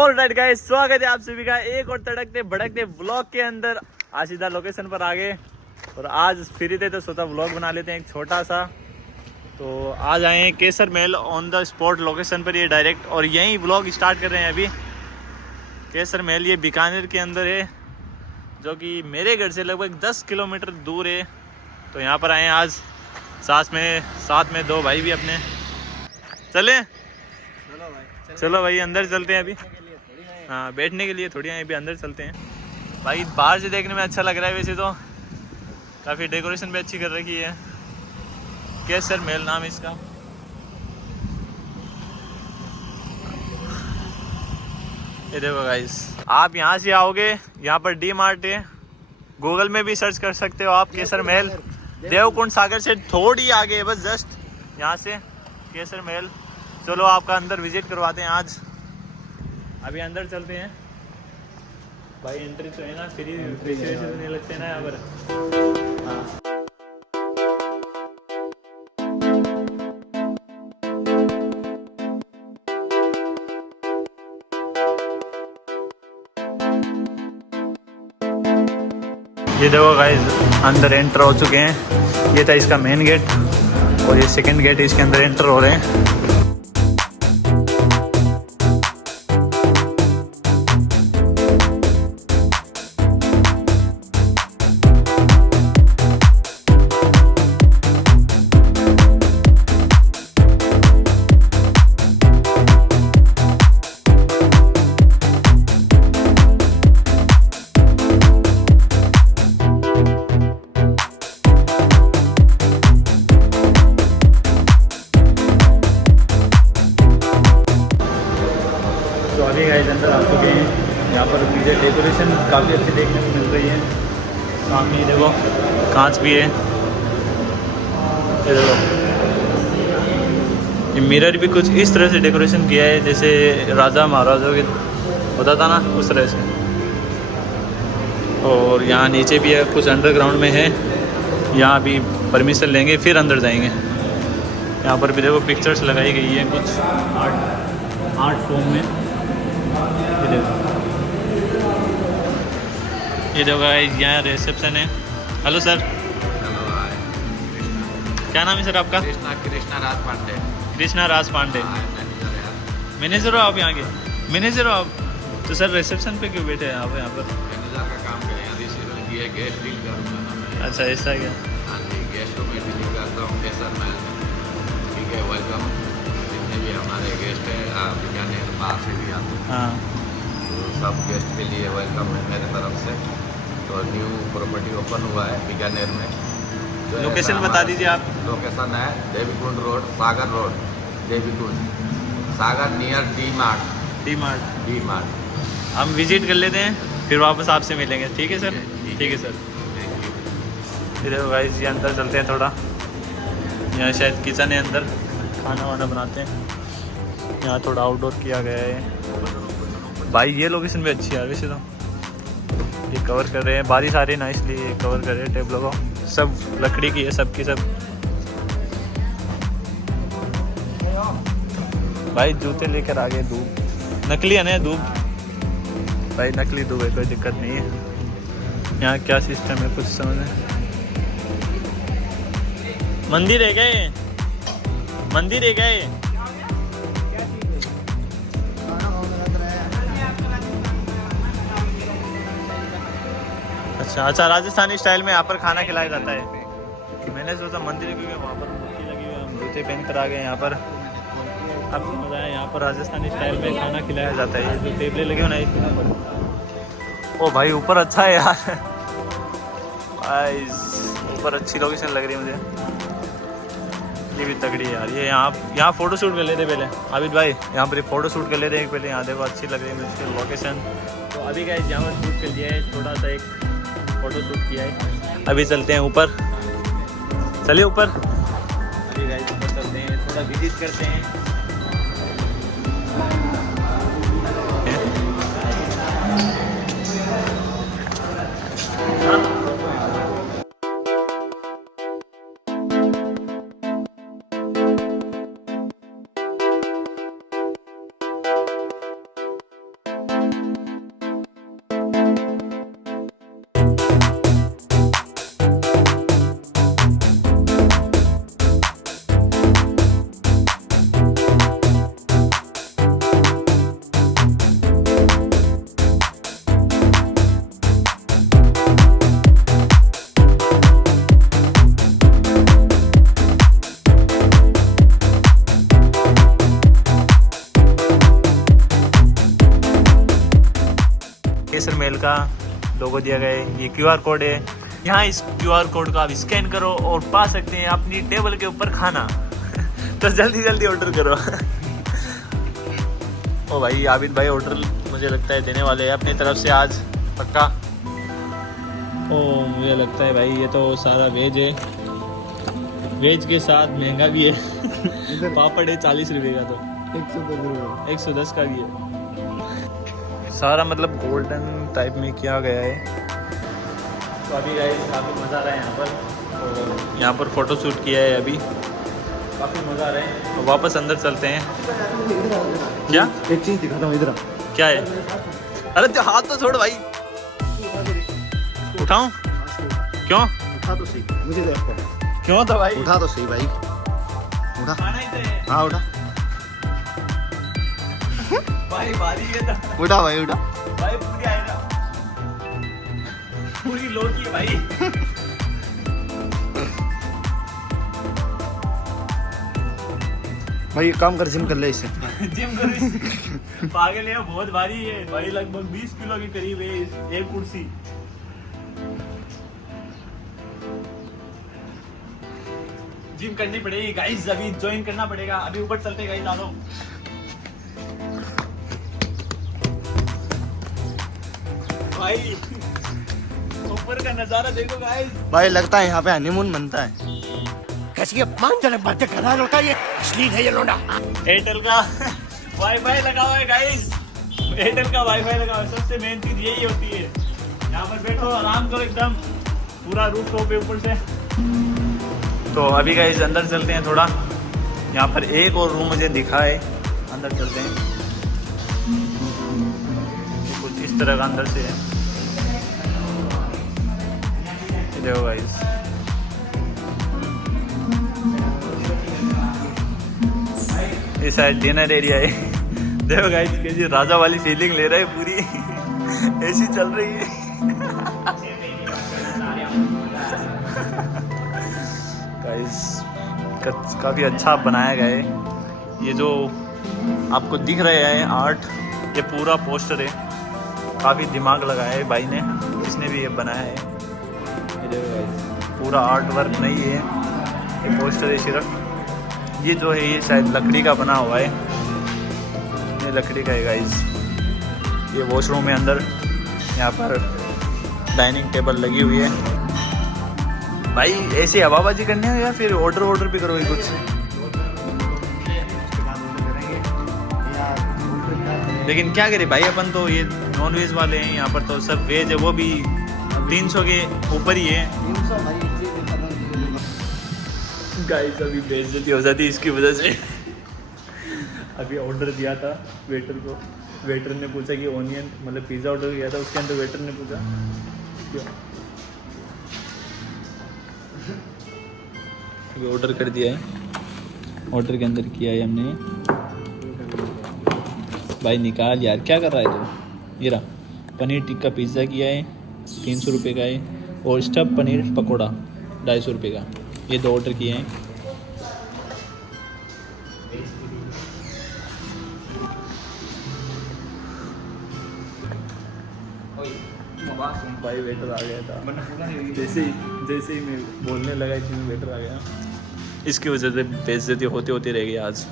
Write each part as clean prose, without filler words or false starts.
Alright guys, स्वागत है आप सभी का एक और तड़कते भड़कते व्लॉग के अंदर। आज सीधा लोकेशन पर आ गए और आज फ्री थे तो सोचा व्लॉग बना लेते हैं एक छोटा सा। तो आज आए हैं केसर महल ऑन द स्पॉट लोकेशन पर, ये डायरेक्ट, और यहीं व्लॉग स्टार्ट कर रहे हैं अभी। केसर महल ये बीकानेर के अंदर है, जो कि मेरे घर से लगभग 10 किलोमीटर दूर है। तो यहाँ पर आए हैं आज, साथ में दो भाई भी अपने। चले चलो भाई अंदर चलते हैं अभी। हाँ, बैठने के लिए थोड़ी आए, अभी अंदर चलते हैं। भाई बाहर से देखने में अच्छा लग रहा है, वैसे तो काफ़ी डेकोरेशन भी अच्छी कर रखी है। केसर महल नाम इसका। ये देखो गाइस, आप यहाँ से आओगे, यहाँ पर डी मार्ट है, गूगल में भी सर्च कर सकते हो आप केसर महल। देवकुंड सागर से थोड़ी आगे है, बस जस्ट यहाँ से केसर महल। चलो आपका अंदर विजिट करवाते हैं आज। अभी अंदर चलते हैं भाई। एंट्री तो है ना, फ्री, पैसे वैसे तो नहीं लगते ना यहाँ पर। हाँ, ये देखो गाइस, अंदर एंटर हो चुके हैं। ये था इसका मेन गेट और ये सेकंड गेट, इसके अंदर एंटर हो रहे हैं। तो अभी गाइस अंदर आ चुके हैं। यहाँ पर मुझे डेकोरेशन काफ़ी अच्छी देखने को मिल रही है। सामने देखो कांच भी है, ये देखो, ये मिरर भी कुछ इस तरह से डेकोरेशन किया है जैसे राजा महाराजाओं के होता था ना, उस तरह से। और यहाँ नीचे भी है, कुछ अंडरग्राउंड में है। यहाँ भी परमिशन लेंगे फिर अंदर जाएंगे। यहाँ पर भी देखो पिक्चर्स लगाई गई है कुछ आर्ट फॉर्म में। ये देखो यहाँ रिसेप्शन है। Hello sir. हेलो, क्या नाम है सर आपका? कृष्णा राज पांडे। कृष्णा राज पांडे। मैनेजर हो आप यहाँ के? मैनेजर हो आप? तो सर रिसेप्शन पे क्यों बैठे हैं आप यहाँ पर? मैनेजर का काम करें, यहाँ रिसीवर की है, गेस्ट डील करूँगा ना मैं। अच्छा, ऐसा क्या? हाँ जी, गेस्ट को मैं डील करता हूँ केसर महल में। ठीक है, वेलकम। जितने भी हमारे गेस्ट हैं, आप बीकानेर बाहर से भी आते हैं, हाँ, तो सब गेस्ट के लिए वेलकम है मेरे तरफ से। तो न्यू प्रॉपर्टी ओपन हुआ है बीकानेर में। लोकेशन बता दीजिए आप। लोकेशन है देवीकुंड रोड, सागर रोड, देवीकुंड सागर, नियर डी मार्ट। हम विजिट कर लेते हैं, फिर वापस आपसे मिलेंगे। ठीक है सर? ठीक है सर। इधर गाइस ये अंदर चलते हैं थोड़ा। यहाँ शायद किचन है, अंदर खाना वाना बनाते हैं। यहाँ थोड़ा आउटडोर किया गया है। भाई ये लोकेशन भी अच्छी है वैसे तो। ये कवर कर रहे हैं, बारिश आ रही है ना इसलिए ये कवर कर रहे हैं टेबलों को। सब लकड़ी की है, सबकी सब। भाई जूते लेकर आ गए। धूप नकली है ना, धूप भाई, नकली धूप है, कोई दिक्कत नहीं है। यहाँ क्या सिस्टम है कुछ समझ में। मंदिर है क्या ये? मंदिर है क्या ये? अच्छा, राजस्थानी स्टाइल में यहाँ पर खाना खिलाया जाता है। मैंने सोचा मंदिर, क्योंकि वहाँ पर मूर्ति लगी हुई है, हम जूते पहन कर आ गए यहाँ पर। अब समझ आया, यहाँ पर राजस्थानी स्टाइल में खाना खिलाया जाता है। ये जो टेबलें लगी हो ना यहाँ पर। ओ भाई ऊपर अच्छा है यार। ऊपर अच्छी लोकेशन लग रही है मुझे। ये भी तगड़ी है यार। ये यहाँ फ़ोटो शूट कर लेते पहले आबिद भाई, यहाँ पर फ़ोटो शूट कर लेते हैं पहले। यहाँ देखो अच्छी लग रही है मुझे लोकेशन। तो अभी क्या यहाँ पर शूट कर लिया है, थोड़ा सा एक फ़ोटो शूट किया है। अभी चलते हैं ऊपर, चलिए ऊपर। अभी गाइस ऊपर चलते हैं, थोड़ा विजिट करते हैं। केसर महल का लोगो दिया गया है। ये QR कोड है, यहाँ इस QR कोड को आप स्कैन करो और पा सकते हैं अपनी टेबल के ऊपर खाना। तो जल्दी जल्दी ऑर्डर करो। ओ भाई आबिद भाई ऑर्डर मुझे लगता है देने वाले हैं अपनी तरफ से आज पक्का। ओ मुझे लगता है भाई ये तो सारा वेज है, वेज के साथ महंगा भी है। पापड़ है 40 रुपये का, तो 110 का भी है। सारा मतलब गोल्डन टाइप में किया गया है। तो अभी गाइस काफ़ी मज़ा आ रहा है यहाँ पर, और यहाँ पर फ़ोटो शूट किया है अभी, काफ़ी मज़ा आ रहा है। तो वापस अंदर चलते हैं। क्या एक चीज़ दिखाता हूँ इधर। क्या है? अरे तो हाथ तो छोड़ भाई। उठाऊं? क्यों? उठा तो सही, मुझे देखो। क्यों तो भाई? उठा तो सही भाई, उठा। खाना ही तो है। हाँ उठा भाई बारी है तो उठा भाई उठा। भाई पूरी आएगा, पूरी लोकी है भाई। भाई काम कर, जिम कर ले इससे। जिम करो। पागल है, बहुत भारी है भाई, लगभग 20 किलो के करीब है एक कुर्सी। जिम करनी पड़ेगी गाइस, अभी ज्वाइन करना पड़ेगा। अभी ऊपर चलते गाइस, आ लो। भाई ऊपर का नजारा देखो गाइस। भाई लगता है यहाँ पे हनीमून बनता है। कैसी अपमानजनक बातें कर रहा होता है ये, अश्लील है ये लोंडा। एयरटेल का वाईफाई लगा हुआ है गाइस, एयरटेल का वाईफाई लगा हुआ है। सबसे मेन चीज यही होती है। यहाँ पर बैठो आराम करो, एकदम पूरा रूफ टॉप है ऊपर से। तो अभी गाइस अंदर चलते हैं थोड़ा। यहाँ पर एक और रूम मुझे दिखा है, अंदर चलते हैं। कुछ इस तरह का अंदर से है, देखो गाइस। इस साइड डिनर एरिया है। देखो गाइस कैसी राजा वाली फीलिंग ले रहा है पूरी। ऐसी चल रही है। गाइस काफ़ी अच्छा बनाया गया है। ये जो आपको दिख रहा है आर्ट, ये पूरा पोस्टर है। काफ़ी दिमाग लगाया है भाई ने, जिसने भी ये बनाया है। ये देखो गाइस, पूरा आर्ट वर्क नहीं है, ये पोस्टर है सिर्फ। ये जो है ये शायद लकड़ी का बना हुआ है, ये लकड़ी का है गाइस। ये वॉशरूम है अंदर। यहाँ पर डाइनिंग टेबल लगी हुई है। भाई ऐसे हवाबाजी करने हो या फिर ऑर्डर भी करोगे कुछ? लेकिन क्या करें भाई, अपन तो ये नॉन वेज वाले हैं, यहाँ पर तो सब वेज है, वो भी 300 के ऊपर ही है। गाइस अभी बेइज्जती हो जाती है इसकी वजह से। अभी ऑर्डर दिया था वेटर को, वेटर ने पूछा कि ऑनियन, मतलब पिज़्ज़ा ऑर्डर किया था, उसके अंदर वेटर ने पूछा क्यों। अभी ऑर्डर कर दिया है, ऑर्डर के अंदर किया है हमने। भाई निकाल यार, क्या कर रहा है तू? ये रहा पनीर टिक्का पिज़्ज़ा किया है, 300 रुपये का है, और स्टफ पनीर पकौड़ा 250 रुपये का। ये 2 ऑर्डर किए हैं। भाई वेटर आ गया था, जैसे ही मैं बोलने लगा इसमें वेटर आ गया। इसकी वजह से बेइज्जती होती रह गई आज।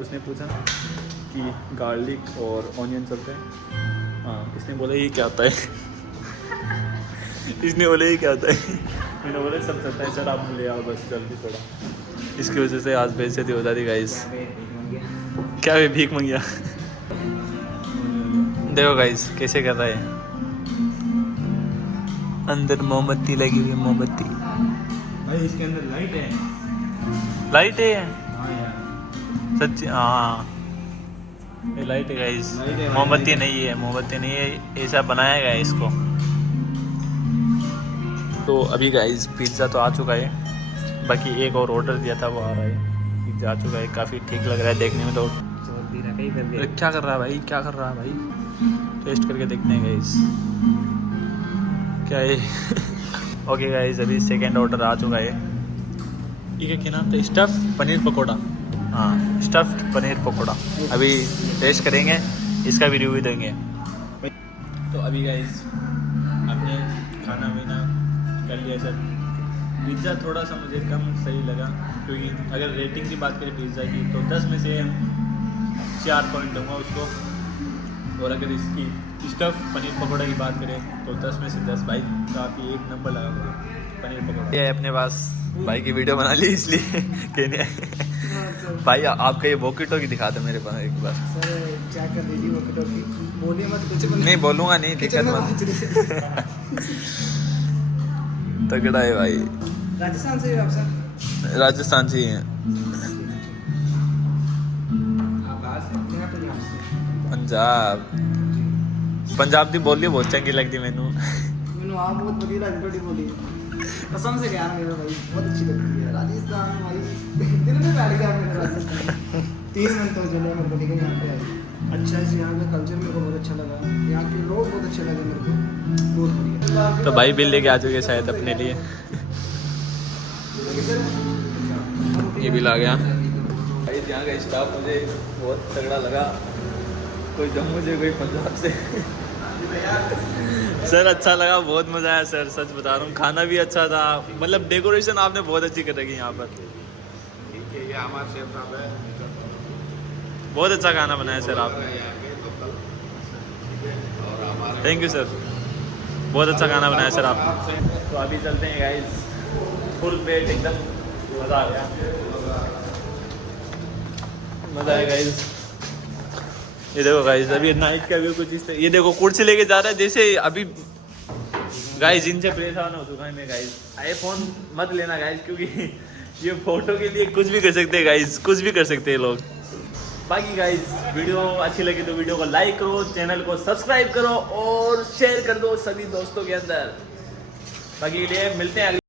उसने पूछा कि गार्लिक और ऑनियन चलते हैं। हाँ, इसने बोला ये क्या होता है? इसने बोला ये क्या होता है? मैंने बोला सब चलता है सर, आप ले आओ बस जल्दी थोड़ा। इसकी वजह से आज बेइज्जती हो जाती गाइस। क्या वे भीख मंगिया? देखो गाइस कैसे कर रहा है। अंदर मोमबत्ती लगी हुई है, मोमबत्ती। भाई इसके अंदर लाइट है। लाइट है सच्ची? हाँ ये लाइट है गाइस, मोमबत्ती नहीं है, मोमबत्ती नहीं है, ऐसा बनाया गया है इसको। तो अभी गाइस पिज़्ज़ा तो आ चुका है, बाकी एक और ऑर्डर दिया था वो आ रहा है। पिज़्ज़ा आ चुका है, काफ़ी ठीक लग रहा है देखने में। तो क्या कर रहा है भाई, क्या कर रहा है भाई? टेस्ट करके देखते हैं गाइस क्या है। ओके गाइस अभी सेकंड ऑर्डर आ चुका है। ये क्या नाम था? स्टफ पनीर पकोड़ा। हाँ स्टफ्ड पनीर पकोड़ा। अभी टेस्ट करेंगे, इसका भी रिव्यू देंगे। तो अभी गाइस हमने खाना पीना कर लिया सर। पिज़्ज़ा थोड़ा सा मुझे कम सही लगा, क्योंकि अगर रेटिंग की बात करें पिज़्ज़ा की तो 10 में से 4 पॉइंट दूँगा उसको। और अगर इसकी स्टफ़ पनीर पकौड़ा की बात करें तो 10 में से 10 भाई काफ़ी एक नंबर लगा मुझे पनीर पकौड़ा। ये अपने पास भाई की वीडियो बना ली इसलिए कहने भाई आपका ये वोकिटो की दिखा दे मेरे पास एक बार। सर चेक कर लीजिए वोकिटो की, बोलिए मत कुछ नहीं बोलूँगा नहीं, दिक्कत मत। तगड़ा है भाई। राजस्थान से हो आप सर? राजस्थान से ही हैं। आप बाहर से? यहाँ पंजाब से। पंजाब पंजाब दी बोली बहुत चंगी लगती मैनू। मैंने आप बहुत बढ़िया राजकोटी बोली कसम से कह रहा मेरे भाई, बहुत अच्छी लगती है राजस्थान भाई। दिल में बैठ गया मेरे राजस्थान। 3 मिनट तो चले मेरे को, लेकिन यहाँ पे आए अच्छा है। यहाँ का कल्चर मेरे को बहुत अच्छा लगा, यहाँ के लोग बहुत अच्छे लगे मेरे को, बहुत बढ़िया। तो भाई बिल लेके आ चुके शायद अपने लिए। ये बिल आ गया भाई। यहाँ का स्टाफ मुझे बहुत तगड़ा लगा, कोई जम्मू से कोई पंजाब से। सर अच्छा लगा, बहुत मज़ा आया सर, सच बता रहा हूँ। खाना भी अच्छा था, मतलब डेकोरेशन आपने बहुत अच्छी कर रखी यहाँ पर। ठीक है, ये हमारे शेफ साहब है, बहुत अच्छा खाना बनाया सर आपने, यहाँ के लोकल। और हमारे थैंक यू सर, बहुत अच्छा खाना बनाया सर आपने। तो अभी चलते हैं गाइस, फुल पेट एकदम मज़ा आ गया, मज़ा आया गाइस। ये देखो गाइस अभी नाइट का व्यू कुछ इस तरह, ये देखो कुर्सी लेके जा रहा है जैसे अभी। गाइस इनसे परेशान हो चुका है मैं गाइस। आईफोन मत लेना गाइस, क्योंकि ये फोटो के लिए कुछ भी कर सकते हैं गाइस, कुछ भी कर सकते हैं लोग। बाकी गाइस वीडियो अच्छी लगी तो वीडियो को लाइक करो, चैनल को सब्सक्राइब करो और शेयर कर दो सभी दोस्तों के अंदर। बाकी के लिए मिलते हैं अगले